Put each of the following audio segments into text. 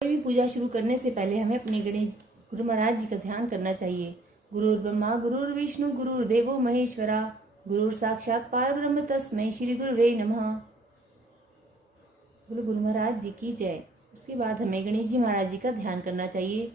कोई भी पूजा शुरू करने से पहले हमें अपने गणेश गुरु महाराज जी का ध्यान करना चाहिए। गुरुर् ब्रह्मा गुरुर्विष्णु गुरुर्देवो महेश्वरा गुरुर साक्षात परब्रह्म तस्मै श्री गुरुवे नमः। बोलो गुरु महाराज जी की जय। उसके बाद हमें गणेश जी महाराज जी का ध्यान करना चाहिए।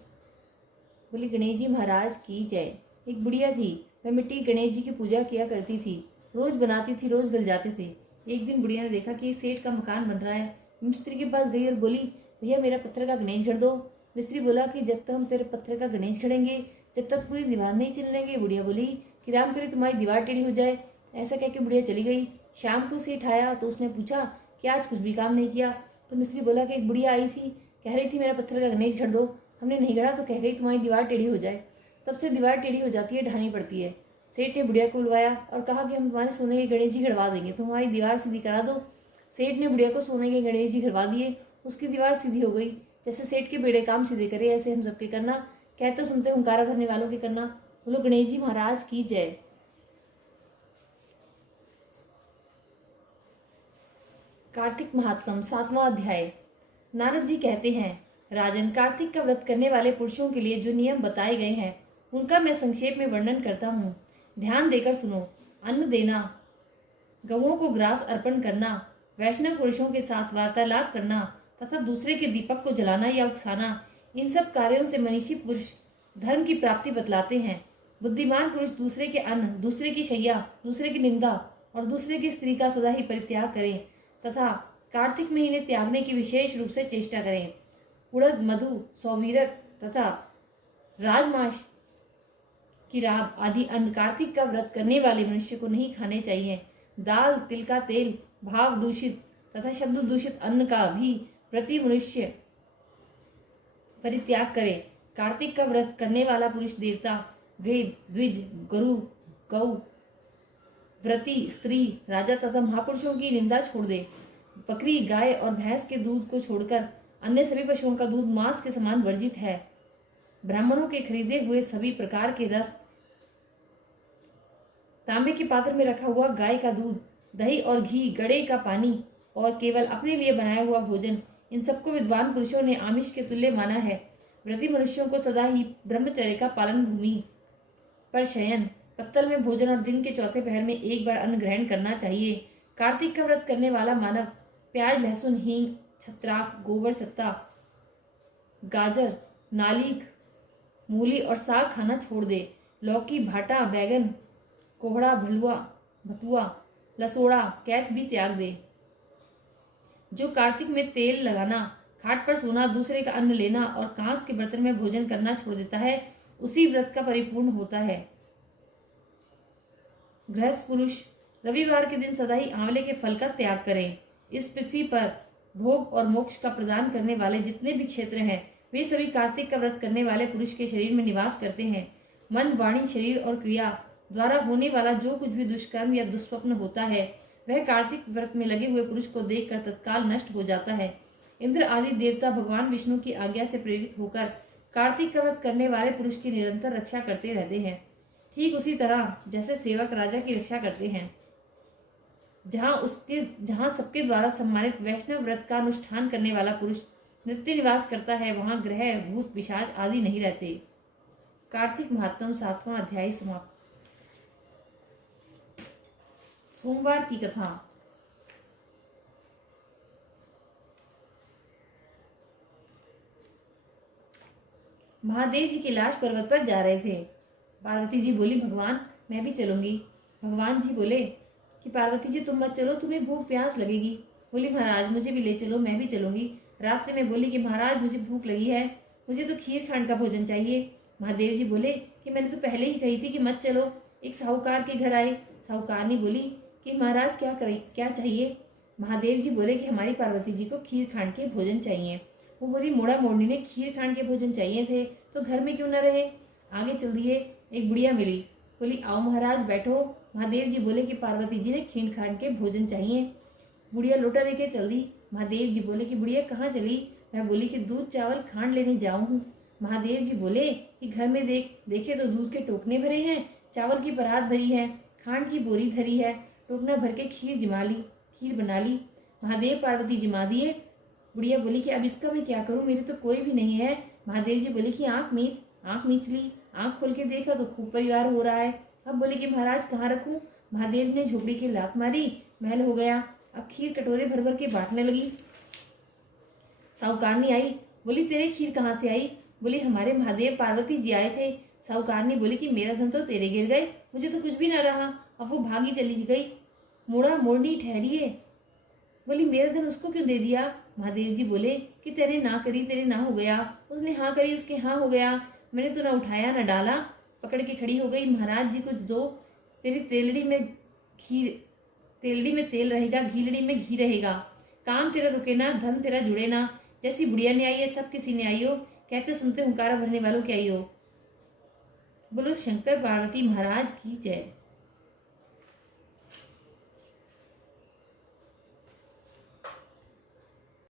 बोले गणेश जी महाराज की जय। एक बुढ़िया थी, वह मिट्टी गणेश जी की पूजा किया करती थी। रोज बनाती थी, रोज गल जाते थे। एक दिन बुढ़िया ने देखा कि सेठ का मकान बन रहा है। मिस्त्री के पास गई और बोली, भैया मेरा पत्थर का गणेश गढ़ दो। मिस्त्री बोला कि जब तक हम तेरे पत्थर का गणेश गढ़ेंगे जब तक पूरी दीवार नहीं चिन लेंगे। बुढ़िया बोली कि राम करे तुम्हारी दीवार टेढ़ी हो जाए। ऐसा कह के बुढ़िया चली गई। शाम को सेठ आया तो उसने पूछा कि आज कुछ भी काम नहीं किया। तो मिस्त्री बोला कि एक बुढ़िया आई थी, कह रही थी मेरा पत्थर का गणेश गढ़ दो। हमने नहीं गढ़ा तो कह गई तुम्हारी दीवार टेढ़ी हो जाए। तब से दीवार टेढ़ी हो जाती है, ढानी पड़ती है। सेठ ने बुढ़िया को बुलवाया और कहा कि हम तुम्हारे सोने के गणेश जी गढ़वा देंगे, तुम्हारी दीवार सीधी करा दो। सेठ ने बुढ़िया को सोने के गणेश जी गढ़वा दिए। उसकी दीवार सीधी हो गई। जैसे सेठ के बेड़े काम सीधे करे ऐसे हम सबके करना। कहते सुनते हुंकारा भरने वालों के करना। बोलो गणेश जी महाराज की जय। कार्तिक महात्म 7वां अध्याय। नारद जी कहते हैं, राजन, कार्तिक का व्रत करने वाले पुरुषों के लिए जो नियम बताए गए हैं उनका मैं संक्षेप में वर्णन करता हूँ। ध्यान देकर सुनो। अन्न देना, गौओं को ग्रास अर्पण करना, वैष्णव पुरुषों के साथ वार्तालाप करना तथा दूसरे के दीपक को जलाना या उकसाना, इन सब कार्यों से मनीषी पुरुष धर्म की प्राप्ति बतलाते हैं। बुद्धिमान पुरुष दूसरे के अन्न, दूसरे की शैया, दूसरे की निंदा और दूसरे की स्त्री का सदा ही परित्याग करें तथा कार्तिक महीने त्यागने की विशेष रूप से चेष्टा करें। उड़द, मधु, सौवीरक तथा राजमाश की राब आदि अन्न कार्तिक का व्रत करने वाले मनुष्य को नहीं खाने चाहिए। दाल, तिल का तेल, भाव दूषित तथा शब्द दूषित अन्न का भी प्रति मनुष्य परित्याग करे। कार्तिक का व्रत करने वाला पुरुष देवता, वेद, द्विज, गुरु, गौ, व्रती, स्त्री, राजा तथा महापुरुषों की निंदा छोड़ दे। बकरी, गाय और भैंस के दूध को छोड़कर अन्य सभी पशुओं का दूध मांस के समान वर्जित है। ब्राह्मणों के खरीदे हुए सभी प्रकार के रस, तांबे के पात्र में रखा हुआ गाय का दूध, दही और घी, गड़े का पानी और केवल अपने लिए बनाया हुआ भोजन, इन सबको विद्वान पुरुषों ने आमिष के तुल्य माना है। व्रती मनुष्यों को सदा ही ब्रह्मचर्य का पालन भूमि पर शयन, पत्तल में भोजन और दिन के चौथे पहर में एक बार अन्न ग्रहण करना चाहिए। कार्तिक का व्रत करने वाला मानव प्याज, लहसुन, हींग, छत्राक, गोबर, सत्ता, गाजर, नालीक, मूली और साग खाना छोड़ दे। लौकी, भाटा, बैगन, कोहड़ा, भलुआ, भतुआ, लसोड़ा, कैथ भी त्याग दे। जो कार्तिक में तेल लगाना, खाट पर सोना, दूसरे का अन्न लेना और कांस के बर्तन में भोजन करना छोड़ देता है, उसी व्रत का परिपूर्ण होता है। गृहस्थ पुरुष रविवार के दिन सदा ही आंवले के फल का त्याग करें। इस पृथ्वी पर भोग और मोक्ष का प्रदान करने वाले जितने भी क्षेत्र हैं वे सभी कार्तिक का व्रत करने वाले पुरुष के शरीर में निवास करते हैं। मन, वाणी, शरीर और क्रिया द्वारा होने वाला जो कुछ भी दुष्कर्म या दुष्स्वप्न होता है वह कार्तिक व्रत में लगे हुए पुरुष को देखकर तत्काल नष्ट हो जाता है। इंद्र आदि देवता भगवान विष्णु की आज्ञा से प्रेरित होकर कार्तिक का व्रत करने वाले पुरुष की निरंतर रक्षा करते रहते हैं। ठीक उसी तरह जैसे सेवक राजा की रक्षा करते हैं। जहाँ सबके द्वारा सम्मानित वैष्णव व्रत का अनुष्ठान करने वाला पुरुष नित्य निवास करता है, वहां ग्रह, भूत, पिशाच आदि नहीं रहते। कार्तिक महात्म 7वां अध्याय समाप्त। सोमवार की कथा। महादेव जी कैलाश पर्वत पर जा रहे थे। पार्वती जी बोली, भगवान मैं भी चलूंगी। भगवान जी बोले कि पार्वती जी तुम मत चलो, तुम्हें भूख प्यास लगेगी। बोली, महाराज मुझे भी ले चलो, मैं भी चलूंगी। रास्ते में बोली कि महाराज मुझे भूख लगी है, मुझे तो खीर खांड का भोजन चाहिए। महादेव जी बोले कि मैंने तो पहले ही कही थी कि मत चलो। एक साहूकार के घर आए। साहूकारनी बोली कि महाराज क्या चाहिए। महादेव जी बोले कि हमारी पार्वती जी को खीर खांड के भोजन चाहिए। वो बोली, मोड़ा मोड़नी ने खीर खांड के भोजन चाहिए थे तो घर में क्यों न रहे। आगे चल दिए। एक बुढ़िया मिली, बोली, आओ महाराज बैठो। महादेव जी बोले कि पार्वती जी ने खीर खांड के भोजन चाहिए। बुढ़िया लोटा लेके चल दी। महादेव जी बोले कि बुढ़िया कहाँ चली। मैं बोली कि दूध चावल खांड लेने जाऊँ हूँ। महादेव जी बोले कि घर में देखे तो दूध के टोकने भरे हैं, चावल की परात भरी है, खांड की बोरी धरी है, टोकना भर के खीर बना ली। महादेव पार्वती जिमा दिए। बुढ़िया बोली कि अब इसका मैं क्या करूं, मेरे तो कोई भी नहीं है। महादेव जी बोले कि आंख मीच ली, आंख खोल के देखा तो खूब परिवार हो रहा है। अब बोले कि महाराज कहाँ रखूं। महादेव ने झोपड़ी की लात मारी, महल हो गया। अब खीर कटोरे भर भर के बांटने लगी। साहूकारनी आई, बोली तेरे खीर कहाँ से आई। बोली हमारे महादेव पार्वती जी आए थे। साहूकारनी बोली कि मेरा धन तो तेरे गिर गए, मुझे तो कुछ भी न रहा। अब वो भागी चली गई, मुड़ा मोड़नी ठहरी है। बोली मेरा धन उसको क्यों दे दिया। महादेव जी बोले कि तेरे ना करी तेरे ना हो गया, उसने हाँ करी उसके हाँ हो गया। मैंने तो ना उठाया ना डाला, पकड़ के खड़ी हो गई। महाराज जी कुछ दो, तेरी तेलड़ी में तेल रहेगा, घीलड़ी में घी रहेगा। काम तेरा रुके ना, धन तेरा जुड़े ना। जैसी बुढ़िया ने आई है सब किसी ने आई हो, कहते सुनते हुंकारा भरने वालों की आई हो। बोलो शंकर पार्वती महाराज की जय।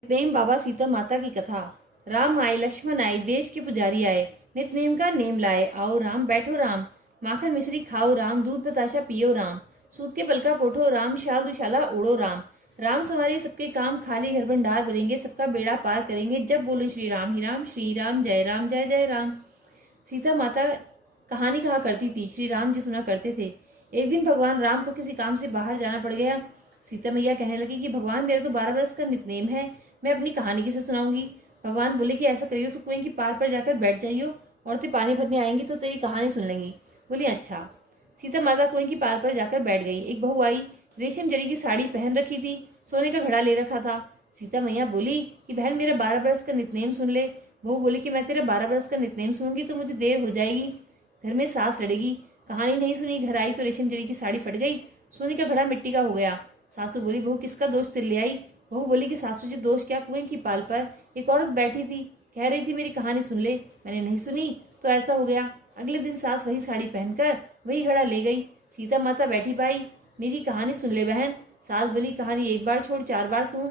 प्रेम बाबा सीता माता की कथा। राम आए लक्ष्मण आए, देश के पुजारी आए, नित नेम का नेम लाए। आओ राम बैठो राम, माखन मिश्री खाओ राम, दूध बताशा पियो राम, सूत के पलका पोठो राम, शाल दुशाला ओढ़ो राम। राम सवारे सबके काम, खाली घर भंडार भरेंगे, सबका बेड़ा पार करेंगे। जब बोलो श्री राम ही राम, श्री राम जय जय राम। सीता माता कहानी कहा करती थी, श्री राम जी सुना करते थे। एक दिन भगवान राम को किसी काम से बाहर जाना पड़ गया। सीता मैया कहने लगी कि भगवान मेरा तो 12 वर्ष का नितनेम है, मैं अपनी कहानी किसे सुनाऊंगी। भगवान बोले कि ऐसा करियो तो कुएं की पार पर जाकर बैठ जाइयो, औरतें पानी भरने आएंगी तो तेरी कहानी सुन लेंगी। बोली अच्छा। सीता माता कुएं की पार पर जाकर बैठ गई। एक बहू आई, रेशम जरी की साड़ी पहन रखी थी, सोने का घड़ा ले रखा था। सीता मैया बोली कि बहन मेरा 12 वर्ष का नितनेम सुन ले। बहू बोली कि मैं तेरा 12 वर्ष का नितनेम सुनूंगी तो मुझे देर हो जाएगी, घर में सास लड़ेगी। कहानी नहीं सुनी, घर आई तो रेशम जरी की साड़ी फट गई, सोने का घड़ा मिट्टी का हो गया। सासू बोली बहू किसका दोष सिर ले आई। बहू बोली कि सासू जी दोष क्या, कुएं की पाल पर एक औरत बैठी थी, कह रही थी मेरी कहानी सुन ले, मैंने नहीं सुनी तो ऐसा हो गया। अगले दिन सास वही साड़ी पहनकर वही घड़ा ले गई। सीता माता बैठी पाई, मेरी कहानी सुन ले बहन। सास बोली कहानी एक बार छोड़ 4 बार सुन।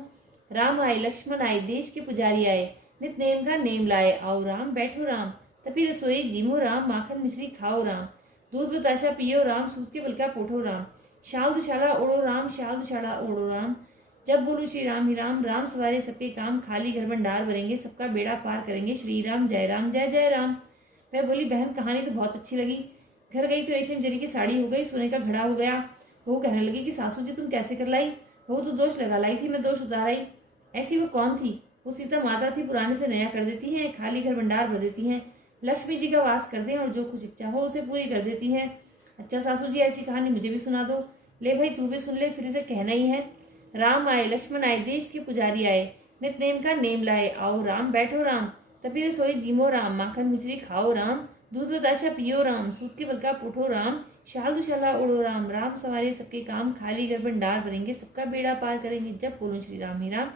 राम आए लक्ष्मण आए, देश के पुजारी आए, नित नेम का नेम लाए। आओ राम बैठो राम, तभी रसोई जीमो राम, माखन मिश्री खाओ राम, दूध बताशा पियो राम, सूत के पलका पोठो राम, शाल दुशाला ओढ़ो राम, शाल दुशाला ओढ़ो राम। जब बोलू श्री राम ही राम, राम सवारे सबके काम, खाली घर भंडार भरेंगे, सबका बेड़ा पार करेंगे। श्री राम जय जय राम। मैं बोली बहन कहानी तो बहुत अच्छी लगी। घर गई तो रेशम जरी की साड़ी हो गई, सोने का घड़ा हो गया। वो कहने लगी कि सासू जी तुम कैसे कर लाई। वो तो दोष लगा लाई थी, मैं दोष उतार आई। ऐसी वो कौन थी। वो सीता माता थी, पुराने से नया कर देती हैं, खाली घर भंडार भर देती हैं, लक्ष्मी जी का वास करते हैं और जो कुछ इच्छा हो उसे पूरी कर देती हैं। अच्छा सासू जी ऐसी कहानी मुझे भी सुना दो। ले भाई तू भी सुन ले, फिर उसे कहना ही है। राम आए लक्ष्मण आए, देश के पुजारी आए, नित नेम का नेम लाए। आओ राम बैठो राम, तभी रसोई जीमो राम, माखन मिश्री खाओ राम, दूध बताशा पियो राम, सूत के पलका पोठो राम, शाल दुशाला ओढ़ो राम। राम सवारे सबके काम, खाली घर भंडार भरेंगे, सबका बेड़ा पार करेंगे। जब बोलूं श्री राम ही राम,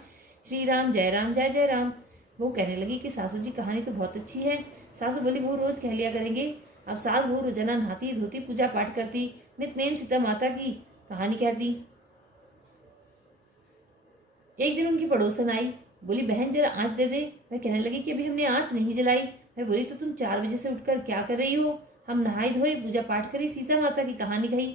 श्री राम जय जय राम। वो कहने लगी कि सासू जी कहानी तो बहुत अच्छी है। सासू बोली वो रोज कह लिया करेंगे। अब सास वो रोजाना नहाती धोती, पूजा पाठ करती, नित्य सीता माता की कहानी कहती। एक दिन उनकी पड़ोसन आई, बोली बहन जरा आँच दे दे। मैं कहने लगी कि अभी हमने आँच नहीं जलाई। मैं बोली तो तुम 4 बजे से उठकर क्या कर रही हो। हम नहाई धोए, पूजा पाठ करी, सीता माता की कहानी कही।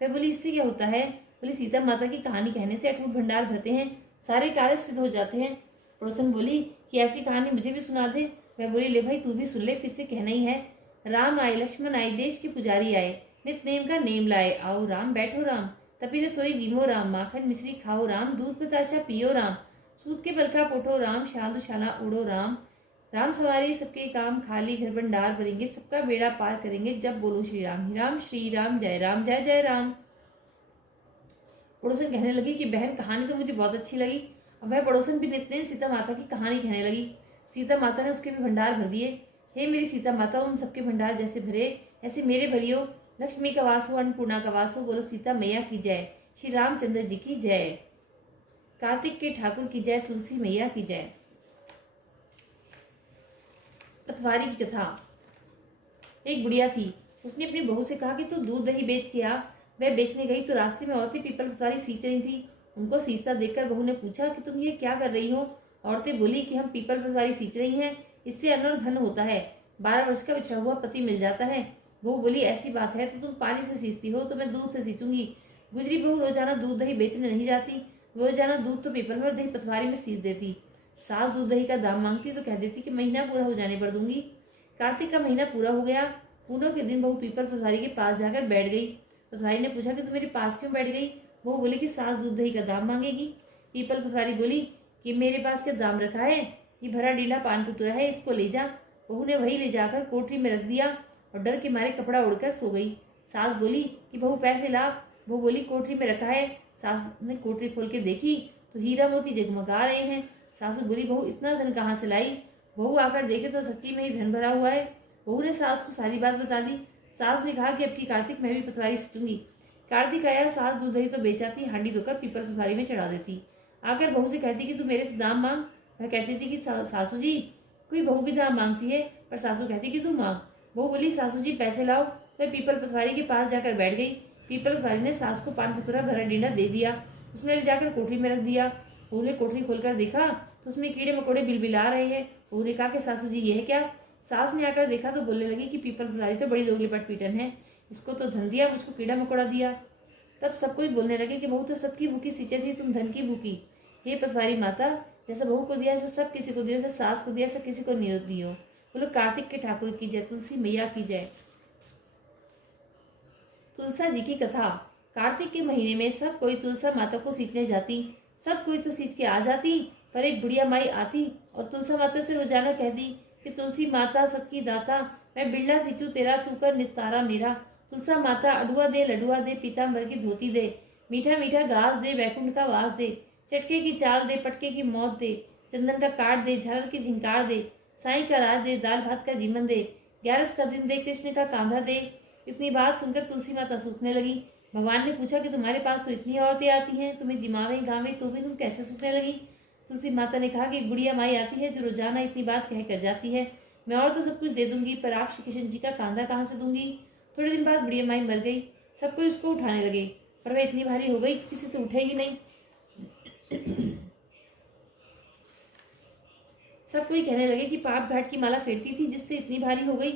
मैं बोली इससे क्या होता है। बोली सीता माता की कहानी कहने से अटूट भंडार भरते हैं, सारे कार्य सिद्ध हो जाते हैं। पड़ोसन बोली कि ऐसी कहानी मुझे भी सुना दे। मैं बोली ले भाई तू भी सुन ले, फिर से कहना ही है। राम आए लक्ष्मण आए, देश के पुजारी आए, नित नेम का नेम लाए। आओ राम बैठो राम, तभी रसोई जीमो राम, माखन मिश्री खाओ राम, दूध बताशा पियो राम, सूत के पलका पोठो राम, शाल दुशाला ओढ़ो राम। राम सवारे सबके काम, खाली घर भंडार भरेंगे, सबका बेड़ा पार करेंगे। जब बोलो श्री राम ही राम, श्री राम जय राम। पड़ोसन कहने लगी कि बहन कहानी तो मुझे बहुत अच्छी लगी। अब वह पड़ोसन भी नित्य सीता माता की कहानी कहने लगी। सीता माता ने उसके भी भंडार भर दिए। हे मेरी सीता माता, उन सबके भंडार जैसे भरे ऐसे मेरे भरियो। लक्ष्मी का वास हो, अन्नपूर्णा का वास हो। बोलो सीता मैया की जय, श्री रामचंद्र जी की जय, कार्तिक के ठाकुर की जय, तुलसी मैया की जय। पतवारी की कथा। एक बुढ़िया थी, उसने अपनी बहू से कहा कि तू दूध दही बेच के आ। वह बेचने गई तो रास्ते में औरतें पीपल पतवारी सींच रही थी। उनको सींचता देखकर बहू ने पूछा कि तुम ये क्या कर रही हो। औरतें बोली कि हम पीपल पतवारी सींच रही हैं, इससे अन्न और धन होता है, 12 वर्ष का बिछड़ा हुआ पति मिल जाता है। बहू बोली ऐसी बात है तो तुम पानी से सींचती हो तो मैं दूध से सींचूंगी। गुजरी बहू रोजाना दूध दही बेचने नहीं जाती, रोजाना दूध तो पीपल में और दही पतवारी में सींच देती। सास दूध दही का दाम मांगती तो कह देती कि महीना पूरा हो जाने पर दूंगी। कार्तिक का महीना पूरा हो गया। पूनम के दिन बहू पीपल पथारी के पास जाकर बैठ गई। पथारी ने पूछा कि तू मेरे पास क्यों बैठ गई? बहू बोली कि सास दूध दही का दाम मांगेगी। पीपल पथारी बोली कि मेरे पास क्या दाम रखा है, ये भरा डीला पान पुतुरा है, इसको ले जा। बहू ने वही ले जाकर कोठरी में रख दिया और डर के मारे कपड़ा उड़कर सो गई। सास बोली कि बहू पैसे ला। बहू बोली कोठरी में रखा है। सास ने कोठरी खोल के देखी तो हीरा मोती जगमगा रहे हैं। सासू बोली बहू इतना धन कहाँ से लाई? बहू आकर देखे तो सच्ची में ही धन भरा हुआ है। बहू ने सास को सारी बात बता दी। सास ने कहा कि अब की कार्तिक मैं भी पथवारी सींचूंगी। कार्तिक आया, सास दूध दही तो बेचाती, हांडी धोकर पीपल पथारी में चढ़ा देती। आकर बहू से कहती कि तू मेरे से दाम मांग। वह कहती थी कि सासू जी। कोई बहू भी दाम मांगती है पर सासू कहती कि तू मांग। बहू बोली सासू जी पैसे लाओ। वह पीपल पथवारी के पास जाकर बैठ गई। पीपल पथवारी ने सास को पान पुतुरा भरा डीना दे दिया। उसने ले जाकर कोठरी में रख दिया। बहू ने कोठरी खोलकर देखा तो उसमें कीड़े मकोड़े बिलबिला रहे हैं। बहू ने कहा कि सासू जी यह क्या? सास ने आकर देखा तो बोलने लगी कि पीपल पथारी तो बड़ी दोगली पटपीटन है, इसको तो धन दिया, मुझको कीड़ा मकोड़ा दिया। तब सब कोई बोलने लगे कि बहू तो सबकी भूखी सींचे थी, तुम धन की भूखी। हे पथवारी माता, जैसा बहू को दिया ऐसा सब किसी को दियो, जैसा सास को दिया ऐसा किसी को नहीं दियो। बोलो कार्तिक के ठाकुर की जय, तुलसी मैया की जय। तुलसा जी की कथा। कार्तिक के महीने में सब कोई तुलसा माता को सींचने जाती। सब कोई तो सींच के आ जाती, पर एक बुढ़िया माई आती और तुलसा माता से रोजाना कहती कि तुलसी माता सबकी दाता, मैं बिरला सींचू तेरा, तू कर निस्तारा मेरा। तुलसा माता अडुआ दे, लडुआ दे, पीताम्बर की धोती दे, मीठा मीठा घास दे, वैकुंठ का वास दे, चटके की चाल दे, पटके की मौत दे, चंदन का काट दे, झालर की झिंकार दे, साई का राज दे, दाल भात का जीवन दे, 11 का दिन दे, कृष्ण का कांधा दे। इतनी बात सुनकर तुलसी माता सूखने लगी। भगवान ने पूछा कि तुम्हारे पास तो इतनी औरतें आती हैं, तुम्हें जिमावे गावे तो भी तुम कैसे सूखने लगी? तुलसी माता ने कहा कि एक बुढ़िया माई आती है जो रोजाना इतनी बात कह कर जाती है। मैं और तो सब कुछ दे दूंगी, पर आप श्री कृष्ण जी का कांधा कहाँ से दूंगी? थोड़े दिन बाद बुढ़िया माई मर गई। सब कोई उसको उठाने लगे, पर वह इतनी भारी हो गई कि किसी से उठे ही नहीं। सब कोई कहने लगे कि पाप घाट की माला फेरती थी जिससे इतनी भारी हो गई।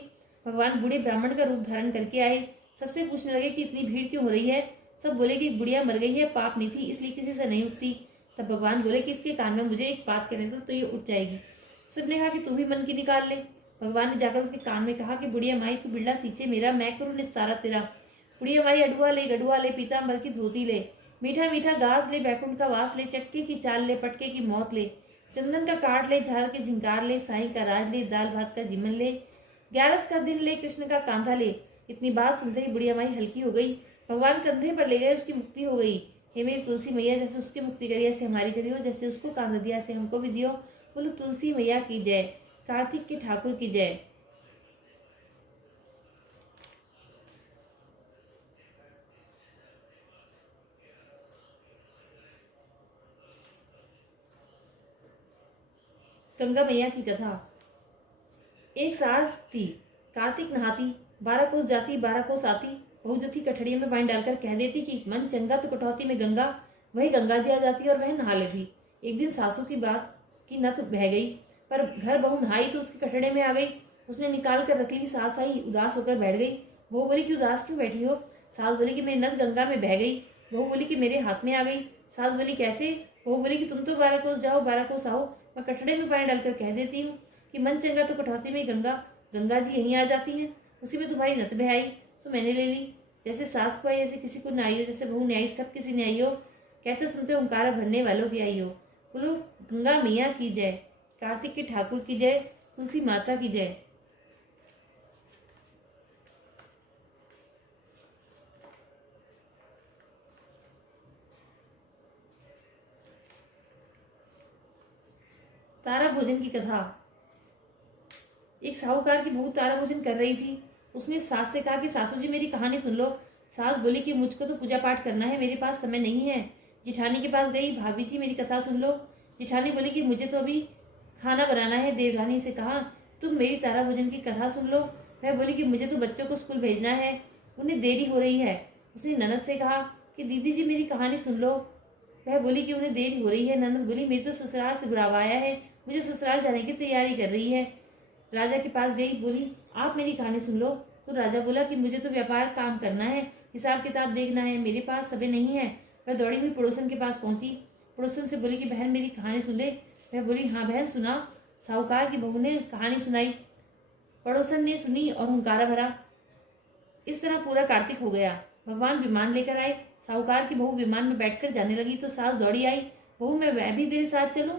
भगवान बूढ़े ब्राह्मण का रूप धारण करके आए। सबसे पूछने लगे कि इतनी भीड़ क्यों हो रही है? सब बोले कि बुढ़िया मर गई है, पाप नहीं थी इसलिए किसी से नहीं उठती। तब भगवान बोले कि इसके कान में मुझे एक बात कहने दो तो ये उठ जाएगी। सबने कहा कि तू भी मन की निकाल ले। भगवान ने जाकर उसके कान में कहा कि बुढ़िया माई तू बिरला सींचे मेरा, मैं करूँ निस्तारा तेरा। बुढ़िया माई अडुआ ले, गडुआ ले, पीताम्बर की धोती ले, मीठा मीठा घास ले, बैकुंठ का वास ले, चटके की चाल ले, पटके की मौत ले, चंदन का काट ले, झाल के झिंकार ले, साई का राज ले, दाल भात का जीवन ले, 11 का दिन ले, कृष्ण का कांधा ले। इतनी बात सुनते ही बुढ़िया माई हल्की हो गई। भगवान कंधे पर ले गए, उसकी मुक्ति हो गई। हे मेरी तुलसी मैया, जैसे उसकी मुक्ति करी ऐसे हमारी करियो, जैसे उसको कांधा दिया ऐसे हमको भी दियो। बोलो तुलसी मैया की जय, कार्तिक के ठाकुर की जय। गंगा मैया की कथा। एक सास थी, कार्तिक नहाती, 12 कोस जाती 12 कोस आती। बहू जो थी कठड़ियों में पानी डालकर कह देती कि मन चंगा तो कटौती में गंगा। वही गंगा जी आ जाती और वह नहा लेती। एक दिन सासू की बात की नत बह गई, पर घर बहू नहाई तो उसके कटड़े में आ गई। उसने निकाल कर रख ली। सास आई, उदास होकर बैठ गई। बहू बोली कि उदास क्यों बैठी हो? सास बोली कि मेरी नत गंगा में बह गई। बहू बोली कि मेरे हाथ में आ गई। सास बोली कैसे? बहू बोली कि तुम तो 12 कोस जाओ 12 कोस आओ, मैं कटड़े में पानी डालकर कह देती हूँ कि मन चंगा तो कटौती में गंगा। गंगा जी यहीं आ जाती हैं, उसी में तुम्हारी नत बह आई तो मैंने ले ली। जैसे सास को आई ऐसे किसी को न आई हो, जैसे बहू ने आई सब किसी ने आई हो। कहते सुनते ओंकारा भरने वालों की आई हो। बोलो गंगा मैया की जय, कार्तिक के ठाकुर की जय, तुलसी माता की जय। तारा भोजन की कथा। एक साहूकार की बहू तारा भोजन कर रही थी। उसने सास से कहा कि सासू जी मेरी कहानी सुन लो। सास बोली कि मुझको तो पूजा पाठ करना है, मेरे पास समय नहीं है। जिठानी के पास गई, भाभी जी मेरी कथा सुन लो। जिठानी बोली कि मुझे तो अभी खाना बनाना है। देवरानी से कहा तुम मेरी तारा भोजन की कथा सुन लो। वह बोली कि मुझे तो बच्चों को स्कूल भेजना है, उन्हें देरी हो रही है। उसने ननद से कहा कि दीदी जी मेरी कहानी सुन लो। वह बोली कि उन्हें देरी हो रही है। ननद बोली मेरी तो ससुराल से बुलावा आया है, मुझे ससुराल जाने की तैयारी कर रही है। राजा के पास गई, बोली आप मेरी कहानी सुन लो। तो राजा बोला कि मुझे तो व्यापार काम करना है, हिसाब किताब देखना है, मेरे पास समय नहीं है। वह दौड़ी हुई पड़ोसन के पास पहुंची। पड़ोसन से बोली कि बहन मेरी कहानी सुन ले। वह बोली, हाँ बहन सुना। साहूकार की बहू ने कहानी सुनाई, पड़ोसन ने सुनी और हुंकारा भरा। इस तरह पूरा कार्तिक हो गया। भगवान विमान लेकर आए। साहूकार की बहू विमान में बैठकर जाने लगी तो सास दौड़ी आई, बहू मैं भी तेरे साथ चलूं?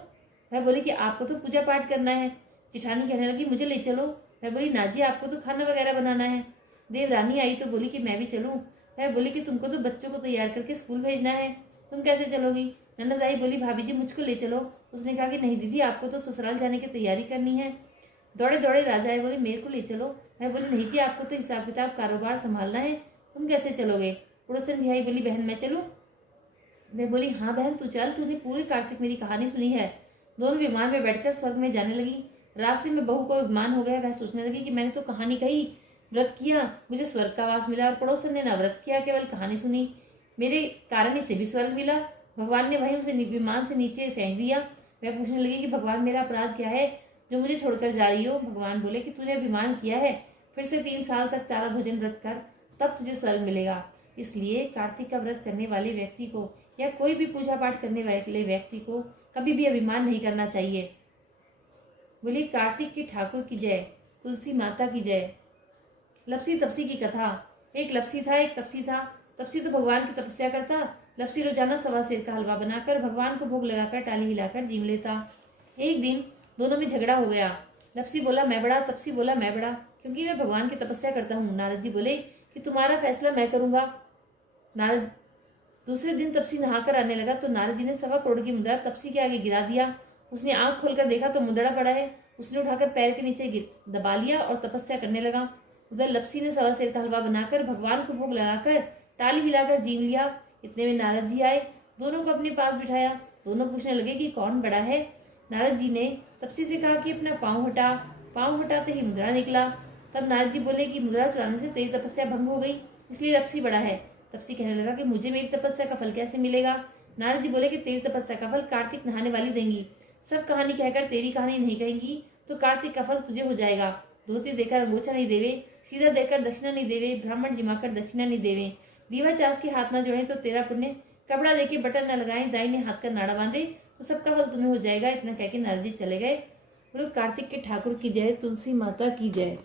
वह बोली कि आपको तो पूजा पाठ करना है। जिठानी कहने लगी, मुझे ले चलो। वह बोली, ना जी, आपको तो खाना वगैरह बनाना है। देवरानी आई तो बोली कि मैं भी चलूं। वह बोली कि तुमको तो बच्चों को तैयार करके स्कूल भेजना है, तुम कैसे चलोगी? ननद आई, बोली भाभी जी मुझको ले चलो। उसने कहा कि नहीं दीदी, आपको तो ससुराल जाने की तैयारी करनी है। दौड़े दौड़े राजा आए, बोले मेरे को ले चलो। मैं बोली, नहीं जी, आपको तो हिसाब किताब कारोबार संभालना है, तुम कैसे चलोगे? पड़ोसन भी आई, बोली बहन मैं चलूं? मैं बोली, हाँ बहन तू चल, तूने पूरी कार्तिक मेरी कहानी सुनी है। दोनों विमान में बैठकर स्वर्ग में जाने लगी। रास्ते में बहू को विमान हो गया। वह सोचने लगी कि मैंने तो कहानी कही, व्रत किया, मुझे स्वर्ग का वास मिला, और पड़ोसन ने ना व्रत किया, केवल कहानी सुनी, मेरे कारण इसे भी स्वर्ग मिला। भगवान ने वहीं उसे विमान से नीचे फेंक दिया। वह पूछने लगी कि भगवान मेरा अपराध क्या है जो मुझे छोड़कर जा रही हो? भगवान बोले कि तूने अभिमान किया है, फिर से 3 साल तक तारा भोजन व्रत कर, तब तुझे स्वर्ग मिलेगा। इसलिए कार्तिक का व्रत करने वाले व्यक्ति को या कोई भी पूजा पाठ करने वाले व्यक्ति को कभी भी अभिमान नहीं करना चाहिए। बोलिए कार्तिक के ठाकुर की जय, तुलसी माता की जय। लपसी तपसी की कथा। एक लपसी था, एक तपसी था। तपसी तो भगवान की तपस्या करता। लपसी रोजाना 1.25 सेर का हलवा बनाकर भगवान को भोग लगाकर टाली हिलाकर जीव लेता। एक दिन दोनों में झगड़ा हो गया। लपसी बोला मैं बड़ा, तपसी बोला मैं बड़ा, क्योंकि मैं भगवान की तपस्या करता हूँ। नारद जी बोले कि तुम्हारा फैसला मैं करूंगा। नारद दूसरे दिन तपसी नहाकर आने लगा तो नारद जी ने 1.25 करोड़ की मुद्रा तपसी के आगे गिरा दिया। उसने आंख खोलकर देखा तो मुद्रा पड़ा है। उसने उठाकर पैर के नीचे दबा लिया और तपस्या करने लगा। उधर लपसी ने 1.25 सेर का हलवा बनाकर भगवान को भोग लगाकर टाली हिलाकर जीव लिया। इतने में नारद जी आए, दोनों को अपने पास बिठाया। दोनों पूछने लगे कि कौन बड़ा है। नारद जी ने तपसी से कहा कि अपना पाँव हटा। पाँव हटाते ही मुद्रा निकला। तब नारद जी बोले कि मुद्रा चुराने से तेरी तपस्या भंग हो गई, इसलिए लपसी बड़ा है। तपसी कहने लगा कि मुझे मेरी तपस्या का फल कैसे मिलेगा? नारद जी बोले कि तेरी तपस्या का फल कार्तिक नहाने वाली देंगी। सब कहानी कहकर तेरी कहानी नहीं कहेंगी तो कार्तिक का फल तुझे हो जाएगा। धोती देकर अंगोछा नहीं देवे, सीधा देकर दक्षिणा नहीं देवे, ब्राह्मण जिमाकर दक्षिणा नहीं देवे, दीवा चास के हाथ न जोड़े तो तेरा पुण्य, कपड़ा देके बटन न लगाए, दाहिने हाथ का नाड़ा बांधे तो सबका फल तुम्हें हो जाएगा। इतना कहकर नारद जी चले गए। बोलो कार्तिक के ठाकुर की जय, तुलसी माता की जय।